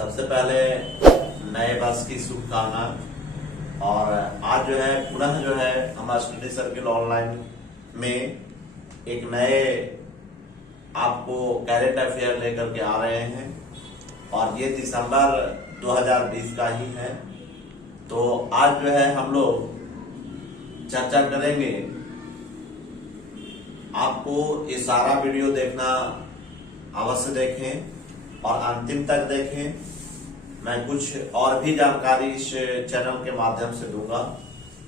सबसे पहले नए वर्ष की शुभकामना। और आज जो है पुनः जो है हम स्टडी सर्किल ऑनलाइन में एक नए आपको करंट अफेयर लेकर के आ रहे हैं और ये दिसंबर 2020 का ही है। तो आज जो है हम लोग चर्चा करेंगे। आपको ये सारा वीडियो देखना अवश्य देखें और अंतिम तक देखें। मैं कुछ और भी जानकारी इस चैनल के माध्यम से दूंगा।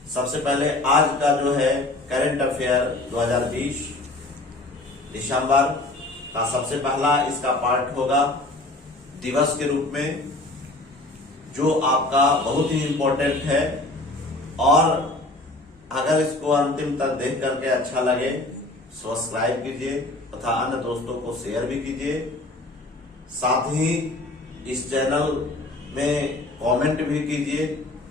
सबसे पहले आज का जो है करंट अफेयर 2020 दिसंबर का सबसे पहला इसका पार्ट होगा दिवस के रूप में, जो आपका बहुत ही इम्पोर्टेंट है। और अगर इसको अंतिम तक देख करके अच्छा लगे सब्सक्राइब कीजिए तथा अन्य दोस्तों को शेयर भी कीजिए। साथ ही इस चैनल में कमेंट भी कीजिए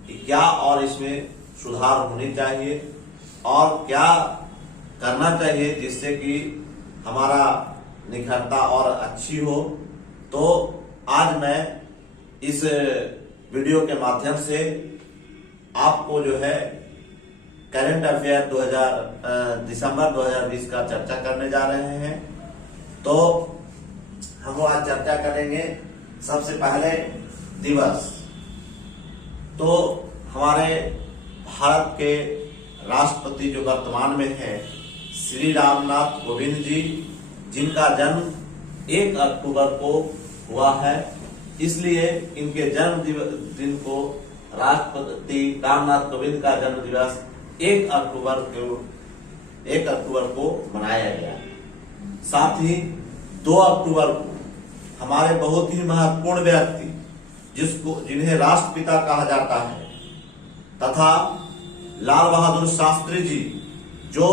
कि क्या और इसमें सुधार होनी चाहिए और क्या करना चाहिए जिससे कि हमारा निखरता और अच्छी हो। तो आज मैं इस वीडियो के माध्यम से आपको जो है करंट अफेयर दिसंबर 2020 का चर्चा करने जा रहे हैं। तो हम आज चर्चा करेंगे सबसे पहले दिवस। तो हमारे भारत के राष्ट्रपति जो वर्तमान में है श्री रामनाथ कोविंद जी, जिनका जन्म 1 अक्टूबर को हुआ है, इसलिए इनके जन्म दिन को राष्ट्रपति रामनाथ कोविंद का जन्म दिवस 1 अक्टूबर को मनाया गया। साथ ही 2 अक्टूबर को हमारे बहुत ही महत्वपूर्ण व्यक्ति जिन्हें राष्ट्रपिता कहा जाता है तथा लाल बहादुर शास्त्री जी, जो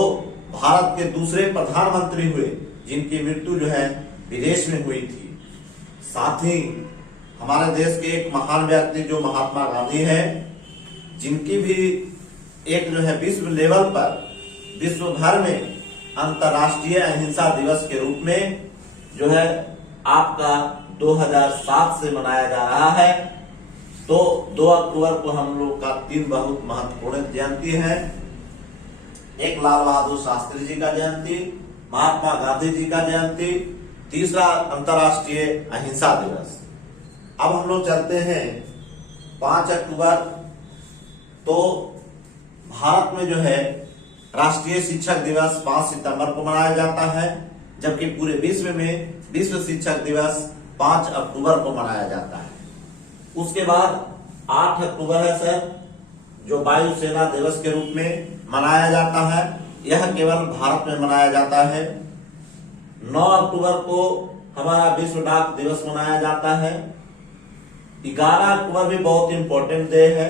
भारत के दूसरे प्रधानमंत्री हुए, जिनकी मृत्यु जो है विदेश में हुई थी। साथ ही हमारे देश के एक महान व्यक्ति जो महात्मा गांधी हैं, जिनकी भी एक जो है विश्व लेवल पर विश्व भर में अंतर्राष्ट्रीय अहिंसा दिवस के रूप में जो है आपका 2007 से मनाया जा रहा है। तो 2 अक्टूबर को हम लोग का 3 बहुत महत्वपूर्ण जयंती है। एक लाल बहादुर शास्त्री जी का जयंती, महात्मा गांधी जी का जयंती, तीसरा अंतर्राष्ट्रीय अहिंसा दिवस। अब हम लोग चलते हैं 5 अक्टूबर। तो भारत में जो है राष्ट्रीय शिक्षक दिवस 5 सितंबर को मनाया जाता है, जबकि पूरे विश्व में विश्व शिक्षक दिवस 5 अक्टूबर को मनाया जाता है। उसके बाद 8 अक्टूबर है सर, जो वायुसेना दिवस के रूप में मनाया जाता है। यह केवल भारत में मनाया जाता है। 9 अक्टूबर को हमारा विश्व डाक दिवस मनाया जाता है। 11 अक्टूबर भी बहुत इंपॉर्टेंट डे है,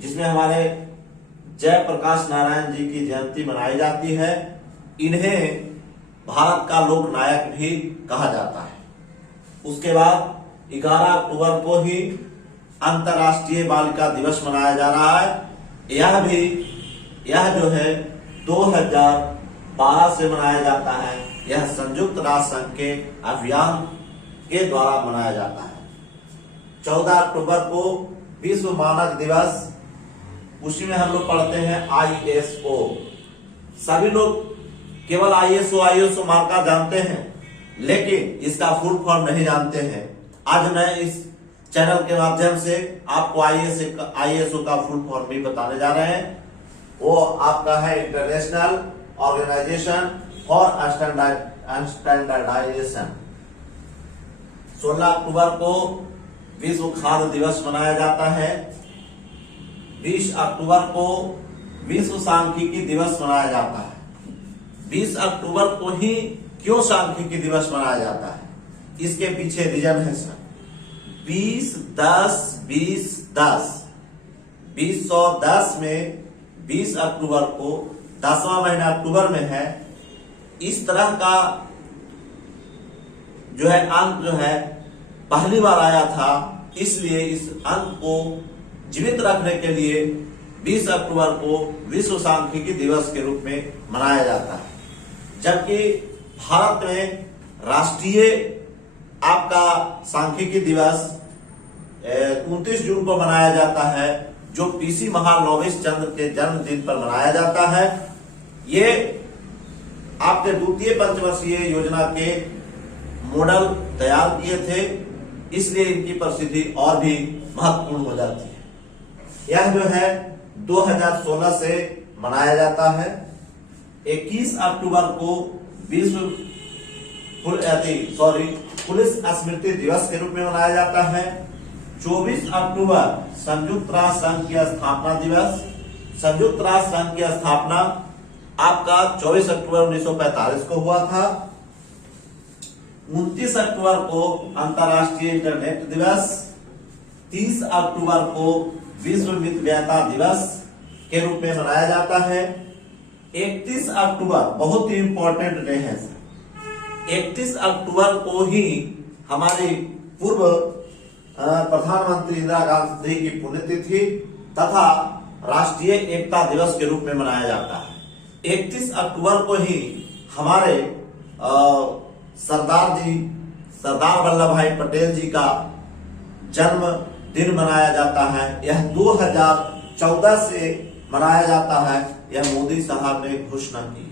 जिसमें हमारे जयप्रकाश नारायण जी की जयंती मनाई जाती है। इन्हें भारत का लोक नायक भी कहा जाता है। उसके बाद 11 अक्टूबर को ही अंतर्राष्ट्रीय बालिका दिवस मनाया जा रहा है। यह जो है 2012 से मनाया जाता है। यह संयुक्त राष्ट्र संघ के अभियान के द्वारा मनाया जाता है। 14 अक्टूबर को विश्व मानक दिवस, उसी में हम लोग पढ़ते हैं ISO। सभी लोग केवल ISO मार्का जानते हैं, लेकिन इसका फुल फॉर्म नहीं जानते हैं। आज मैं इस चैनल के माध्यम से आपको ISO का फुल फॉर्म भी बताने जा रहे हैं। वो आपका है इंटरनेशनल ऑर्गेनाइजेशन फॉर स्टैंडर्डाइजेशन। 16 अक्टूबर को विश्व खाद्य दिवस मनाया जाता है। 20 अक्टूबर को विश्व सांख्यिकी दिवस मनाया जाता है। 20 अक्टूबर को ही क्यों सांख्यिकी दिवस मनाया जाता है, इसके पीछे रीजन है सर। 2010 में 20 अक्टूबर को 10वां महीना अक्टूबर में है। इस तरह का जो है अंक जो है पहली बार आया था, इसलिए इस अंक को जीवित रखने के लिए 20 अक्टूबर को विश्व सांख्यिकी दिवस के रूप में मनाया जाता है। जबकि भारत में राष्ट्रीय आपका सांख्यिकी दिवस 29 जून को मनाया जाता है, जो पीसी महालनोबिस चंद्र के जन्मदिन पर मनाया जाता है। ये आपके द्वितीय पंचवर्षीय योजना के मॉडल तैयार किए थे, इसलिए इनकी प्रसिद्धि और भी महत्वपूर्ण हो जाती है। यह जो है 2016 से मनाया जाता है। 21 अक्टूबर को पुलिस स्मृति दिवस के रूप में मनाया जाता है। 24 अक्टूबर संयुक्त राष्ट्र संघ की स्थापना दिवस। संयुक्त राष्ट्र संघ की स्थापना आपका 24 अक्टूबर 1945 को हुआ था। 29 अक्टूबर को अंतर्राष्ट्रीय इंटरनेट दिवस। 30 अक्टूबर को विश्व मितव्ययिता दिवस के रूप में मनाया जाता है। 31 अक्टूबर बहुत ही इंपॉर्टेंट डे है। 31 अक्टूबर को ही हमारी पूर्व प्रधानमंत्री इंदिरा गांधी की पुण्यतिथि तथा राष्ट्रीय एकता दिवस के रूप में मनाया जाता है। 31 अक्टूबर को ही हमारे सरदार वल्लभ भाई पटेल जी का जन्म दिन मनाया जाता है। यह 2014 से मनाया जाता है। यह मोदी साहब ने घोषणा की है।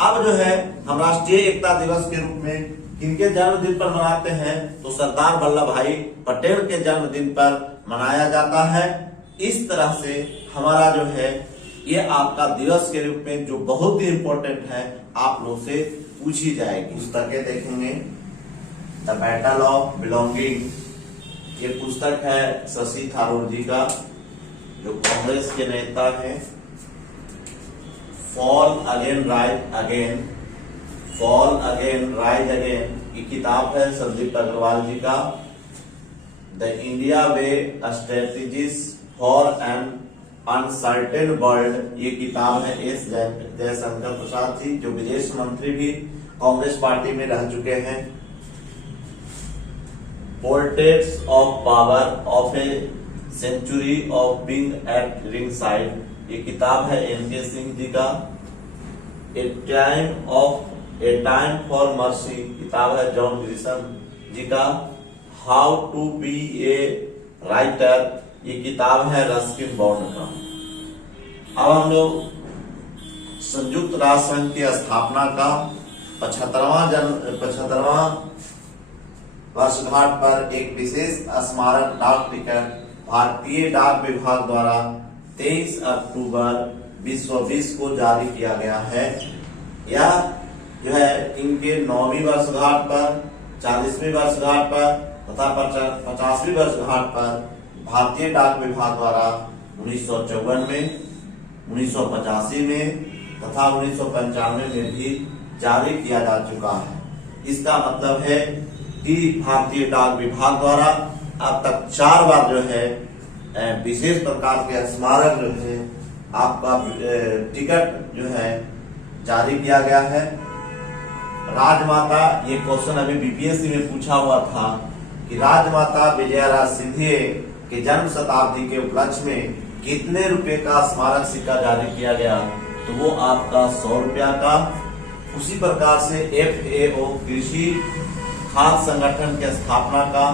अब जो है हम राष्ट्रीय एकता दिवस के रूप में किनके जन्मदिन पर मनाते हैं, तो सरदार वल्लभ भाई पटेल के जन्मदिन पर मनाया जाता है। इस तरह से हमारा जो है ये आपका दिवस के रूप में जो बहुत ही इंपॉर्टेंट है, आप लोग से पूछी जाएगी। पुस्तकें देखेंगे, द बैटल ऑफ बिलोंगिंग, ये पुस्तक है शशि थरूर जी का, जो कांग्रेस के नेता हैं। Fall again rise again, fall again rise again, ये किताब है संदीप अग्रवाल जी का। The India way strategies for an uncertain world, ये किताब है एस जयशंकर प्रसाद जी, जो विदेश मंत्री भी कांग्रेस पार्टी में रह चुके हैं। Portraits of power of a century of being at ringside, ये किताब है एनके सिंह जी का। ए टाइम फॉर मर्सी, किताब है जॉन ग्रिशन जी का। How to be a writer, ये किताब है रस्किन बॉन्ड का। अब हम लोग संयुक्त राष्ट्र संघ की स्थापना का 75वां वर्षगांठ पर एक विशेष स्मारक डाक टिकट भारतीय डाक विभाग द्वारा 23 अक्टूबर 2020 को जारी किया गया है। यह जो है इनके 9वीं वर्षगांठ पर, 40वीं वर्षगांठ पर तथा 50वीं वर्षगांठ पर भारतीय डाक विभाग द्वारा 1954 में, 1985 में तथा 1995 में भी जारी किया जा चुका है। इसका मतलब है कि भारतीय डाक विभाग द्वारा अब तक 4 बार जो है विशेष प्रकार के स्मारक जो है आपका टिकट जो है जारी किया गया है। राजमाता, ये क्वेश्चन अभी बीपीएससी में पूछा हुआ था कि राजमाता विजयाराजे सिंधिया के जन्म शताब्दी के उपलक्ष्य में कितने रुपए का स्मारक सिक्का जारी किया गया, तो वो आपका 100 रुपया का। उसी प्रकार से FAO कृषि खाद्य संगठन की स्थापना का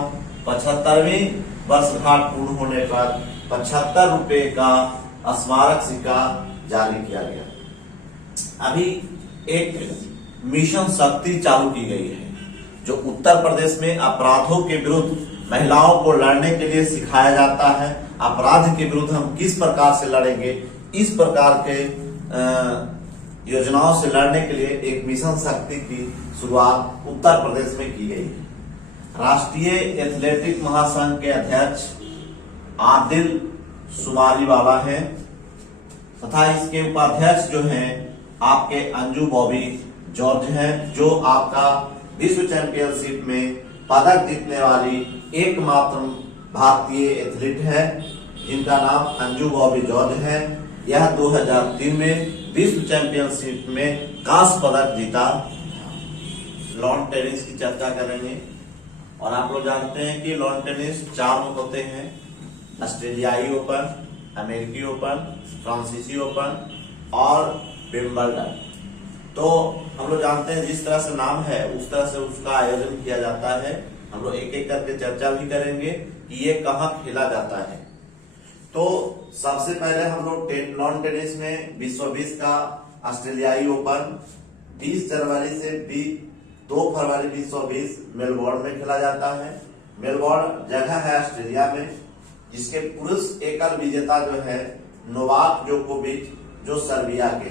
75वीं वर्षगांठ पूर्ण होने पर 75 रुपए का स्मारक सिक्का जारी किया गया। अभी एक मिशन शक्ति चालू की गई है, जो उत्तर प्रदेश में अपराधों के विरुद्ध महिलाओं को लड़ने के लिए सिखाया जाता है। अपराध के विरुद्ध हम किस प्रकार से लड़ेंगे, इस प्रकार के योजनाओं से लड़ने के लिए एक मिशन शक्ति की शुरुआत उत्तर प्रदेश में की गई है। राष्ट्रीय एथलेटिक महासंघ के अध्यक्ष आदिल सुमारीवाला है तथा इसके उपाध्यक्ष जो हैं आपके अंजू बॉबी जॉर्ज हैं, जो आपका विश्व चैंपियनशिप में पदक जीतने वाली एकमात्र भारतीय एथलीट है, जिनका नाम अंजू बॉबी जॉर्ज है। यह 2003 में विश्व चैंपियनशिप में कांस्य पदक जीता। लॉन टेनिस की चर्चा करेंगे और आप लोग जानते हैं कि लॉन टेनिस 4 में होते हैं, ऑस्ट्रेलियाई ओपन, अमेरिकी ओपन, फ्रांसीसी ओपन और विंबलडन। तो हम लोग जानते हैं जिस तरह से नाम है उस तरह से उसका आयोजन किया जाता है। हम लोग एक एक करके चर्चा भी करेंगे कि ये कहाँ खेला जाता है। तो सबसे पहले हम लोग लॉन टेनिस में विश्व 20 का ऑस्ट्रेलियाई ओपन 20 जनवरी से 2 फरवरी 2020 मेलबोर्न में खेला जाता है। मेलबोर्न जगह है ऑस्ट्रेलिया में, जिसके पुरुष एकल विजेता जो है नोवाक जोकोविच जो सर्बिया के,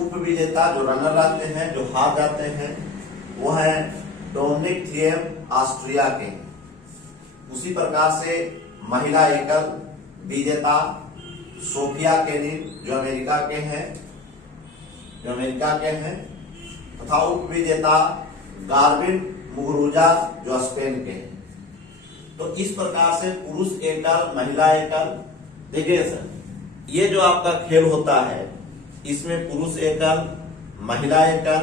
उप विजेता जो रनर रहते हैं जो हार जाते हैं वो है डोमिनिक थिएम ऑस्ट्रिया के। उसी प्रकार से महिला एकल विजेता सोफिया केनिन जो अमेरिका के हैं तथा उप विजेता गार्बिन मुगुरुजा जो स्पेन के हैं। तो इस प्रकार से पुरुष एकल महिला एकल, देखिए सर ये जो आपका खेल होता है इसमें पुरुष एकल, महिला एकल,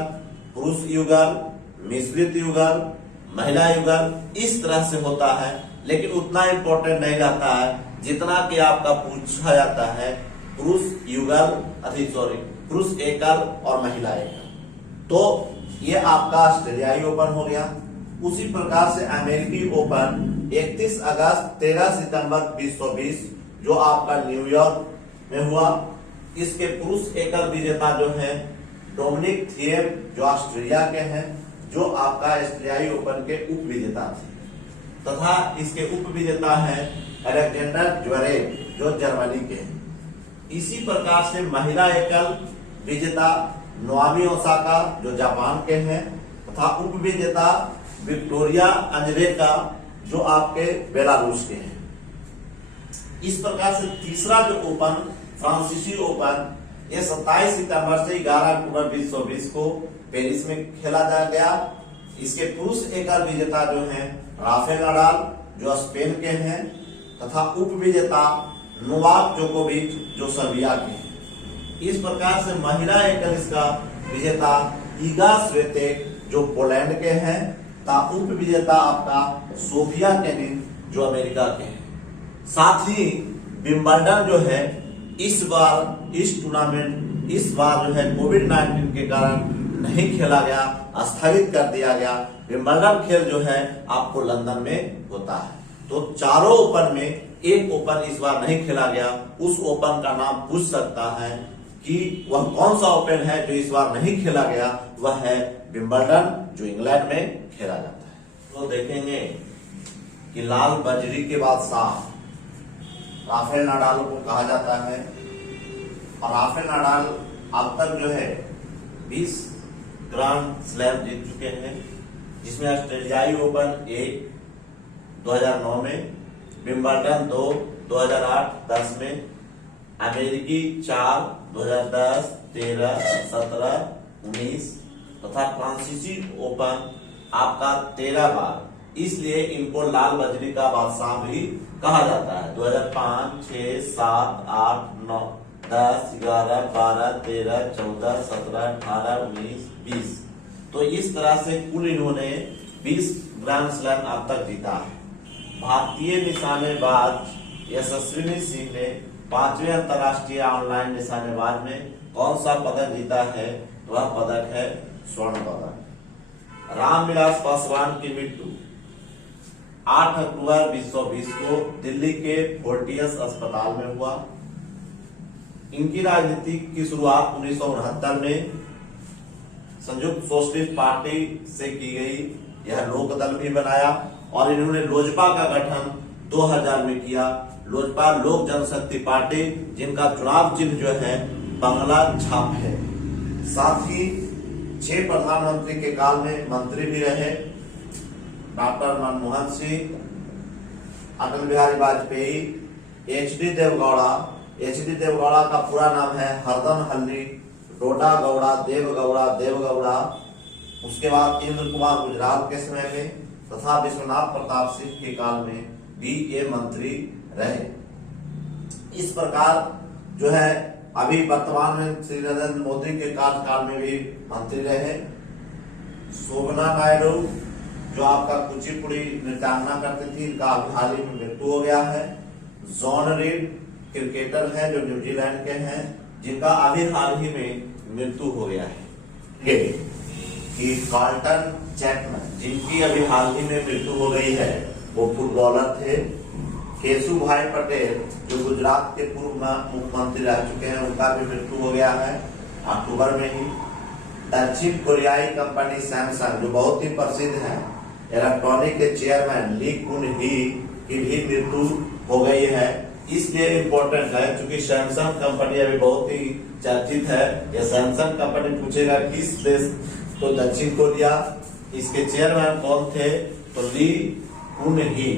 पुरुष युगल, मिश्रित युगल, महिला युगल इस तरह से होता है, लेकिन उतना इंपॉर्टेंट नहीं रहता है जितना कि आपका पूछा जाता है पुरुष युगल पुरुष एकल और महिला एकल। तो ये आपका ऑस्ट्रेलियाई ओपन हो गया। उसी प्रकार से अमेरिकी ओपन 31 अगस्त 13 सितंबर 2020 जो आपका न्यूयॉर्क में हुआ, इसके पुरुष एकल विजेता जो है डोमिनिक थिएम जो ऑस्ट्रेलिया के हैं, जो आपका ऑस्ट्रेलियाई ओपन के उप विजेता थे, तथा इसके उप विजेता हैं अलेक्जेंडर ज्वेरेव जो जर्मनी के हैं। इसी प्रकार से महिला एकल विजेता नोआमी ओसाका जो जापान के हैं, तथा उप विजेता विक्टोरिया अंजरेका जो आपके बेलारूस के हैं। इस प्रकार से तीसरा जो ओपन फ्रांसीसी ओपन ये 27 सितंबर से 11 अक्टूबर 2020 को पेरिस में खेला गया। इसके पुरुष एकल विजेता जो हैं राफेल नडाल जो स्पेन के हैं, तथा उप विजेता नोवाक जोकोविच जो सर्बिया के हैं। इस प्रकार से महिला एकल इसका विजेता इगा स्वितेक जो पोलैंड के हैं, तथा उप विजेता आपका सोफिया केनिन जो अमेरिका के हैं। साथ ही विंबलडन जो है इस बार इस टूर्नामेंट इस बार जो है कोविड-19 के कारण नहीं खेला गया, स्थगित कर दिया गया। विंबलडन खेल जो है आपको लंदन में होता है। तो चारों ओपन में एक ओपन इस बार नहीं खेला गया। उस ओपन का नाम पूछ सकता है कि वह कौन सा ओपन है जो इस बार नहीं खेला गया, वह है विंबलडन जो इंग्लैंड में खेला जाता है। तो देखेंगे कि लाल बजरी के बादशाह राफेल नडाल को कहा जाता है, और राफेल नडाल अब तक जो है 20 ग्रांड स्लैम जीत चुके हैं, जिसमें ऑस्ट्रेलियाई ओपन 1 2009 में, विंबलडन 2 2008-10 में, अमेरिकी 4 2010, 13, 17, 19 तथा फ्रांसीसी ओपन आपका 13 बार। इसलिए इनको लाल बजरी का बादशाह भी कहा जाता है। 2005, 6, 7, 8, 9, 10, 11, 12, 13, 14, 17, 18, 19, 20। तो इस तरह से कुल इन्होंने 20 ग्रैंड स्लैम अब तक जीता है। भारतीय निशानेबाज यशस्विनी सिंह ने 5वें अंतर्राष्ट्रीय ऑनलाइन निशानेबाज में कौन सा पदक जीता है? वह पदक है स्वर्ण पदक। रामविलास पासवान की मृत्यु 8 अक्टूबर 2020 को दिल्ली के फोर्टियस अस्पताल में हुआ। इनकी राजनीति की शुरुआत 1969 में संयुक्त सोशलिस्ट पार्टी से की गई। यह लोकदल भी बनाया और इन्होंने लोजपा का गठन 2000 में किया। लोजपा लोक जनशक्ति पार्टी, जिनका चुनाव चिन्ह जो है बंगला छाप है। साथ ही 6 प्रधानमंत्री के काल में मंत्री भी रहे। Doctor Manmohan Singh, Atal Bihari Vajpayee, HD. देवगौड़ा का पूरा नाम है हरदन हल्ली डोडा गौड़ा देवगौड़ा। उसके बाद इंद्र कुमार गुजराल के समय में तथा विश्वनाथ प्रताप सिंह के काल में भी ये मंत्री रहे। इस प्रकार जो है अभी वर्तमान में श्री नरेंद्र मोदी के कार्यकाल में भी मंत्री रहे। शोभना नायडू जो आपका कुचिपुड़ी नृत्यांगना करती थी, इनका अभी हाल ही में मृत्यु हो गया है। जॉन रीड क्रिकेटर हैं जो न्यूजीलैंड के हैं, जिनका अभी हाल ही में मृत्यु हो गया है। कि कार्ल्टन चैपमैन, जिनकी अभी हाल ही में मृत्यु हो गई है, वो फुटबॉलर थे। केशुभाई पटेल जो गुजरात के पूर्व मुख्यमंत्री रह चुके हैं, उनका भी मृत्यु हो गया है अक्टूबर में ही। दक्षिण कोरियाई कंपनी सैमसंग जो बहुत ही प्रसिद्ध है, इलेक्ट्रॉनिक के चेयरमैन ली कुन ही की भी मृत्यु हो गई है। इसलिए इम्पोर्टेंट है क्योंकि सैमसंग कंपनी अभी बहुत ही चर्चित है। यह सैमसंग कंपनी पूछेगा किस देश, तो दक्षिण कोरिया। इसके चेयरमैन कौन थे, तो ली कुन ही।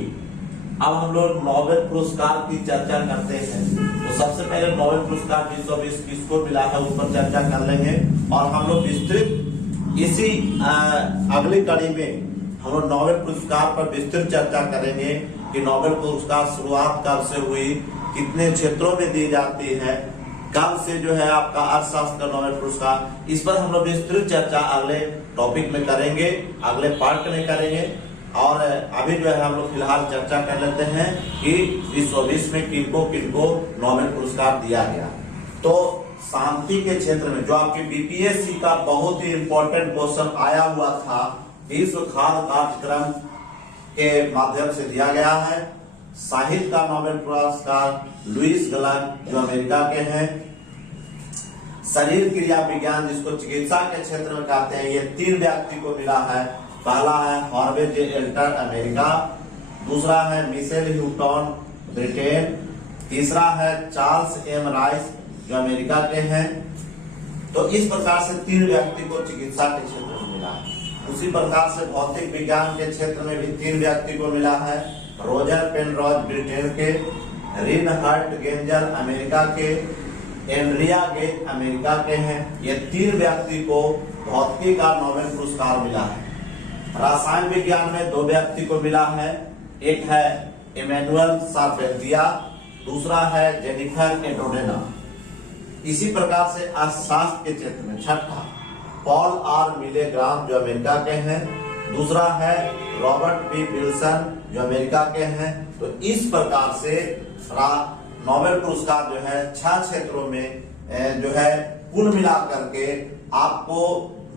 अब हम लोग नोबेल पुरस्कार की चर्चा करते हैं। तो सबसे पहले नोबेल पुरस्कार 2020 किसको मिला है उस पर चर्चा कर लेंगे, और हम लोग विस्तृत इसी अगली कड़ी में हम लोग नोबेल पुरस्कार पर विस्तृत चर्चा करेंगे कि नोबेल पुरस्कार शुरुआत कब से हुई, कितने क्षेत्रों में दी जाती है, कब से जो है आपका अर्थशास्त्र का नोबेल पुरस्कार, इस पर हम लोग विस्तृत चर्चा अगले टॉपिक में करेंगे, अगले पार्ट में करेंगे। और अभी जो है हम लोग फिलहाल चर्चा कर लेते हैं कि 2020 में किनको किनको नोबेल पुरस्कार दिया गया। तो शांति के क्षेत्र में जो आपके बीपीएससी का बहुत ही इंपॉर्टेंट क्वेश्चन आया हुआ था, विश्व खाद्य कार्यक्रम के माध्यम से दिया गया है। साहित्य का नोबेल पुरस्कार लुईस गलक जो अमेरिका के हैं। शरीर क्रिया विज्ञान जिसको चिकित्सा के क्षेत्र में कहते हैं, ये 3 व्यक्ति को मिला है। पहला है हार्वे जे एल्टर अमेरिका, दूसरा है मिशेल ह्यूटन ब्रिटेन, तीसरा है चार्ल्स एम राइस जो अमेरिका के हैं। तो इस प्रकार से 3 व्यक्ति को चिकित्सा के क्षेत्र में मिला है। उसी प्रकार से भौतिक विज्ञान के क्षेत्र में भी 3 व्यक्ति को मिला है। रोजर पेनरोज ब्रिटेन के, रिनहर्ट गेंजर अमेरिका के, एंड्रिया गेज अमेरिका के हैं। ये 3 व्यक्ति को भौतिकी का नोबेल पुरस्कार मिला है। रसायन विज्ञान में 2 व्यक्ति को मिला है, एक है इमैनुअल शार्पेल्टियर, दूसरा है जेनिफर एडोडेना। इसी प्रकार से अर्थशास्त्र के क्षेत्र में छठा पॉल आर मिलेग्राम जो अमेरिका के हैं, दूसरा है रॉबर्ट बी विल्सन जो अमेरिका के हैं। तो इस प्रकार से नोबेल पुरस्कार जो है 6 क्षेत्रों में जो है कुल मिलाकर के आपको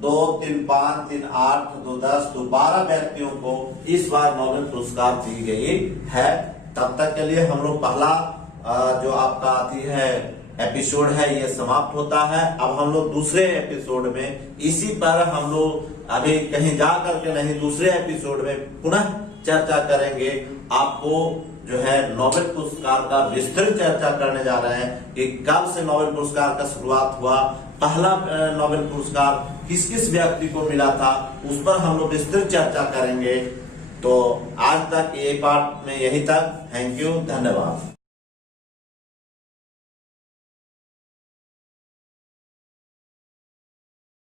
2, 3, 5, 3, 8, 2, 10, 12 व्यक्तियों को इस बार नोबेल पुरस्कार दी गई है। तब तक के लिए हम लोग पहला जो आपका आती है एपिसोड है ये समाप्त होता है। अब हम लोग दूसरे एपिसोड में इसी पर हम लोग अभी कहीं जा करके नहीं, दूसरे एपिसोड में पुनः चर्चा करेंगे। आपको जो है नोबेल पुरस्कार का विस्तृत चर्चा करने जा रहे हैं कि कब से नोबेल पुरस्कार का शुरुआत हुआ, पहला नोबेल पुरस्कार किस किस व्यक्ति को मिला था, उस पर हम लोग विस्तृत चर्चा करेंगे। तो आज तक ये पार्ट में यही तक। थैंक यू, धन्यवाद।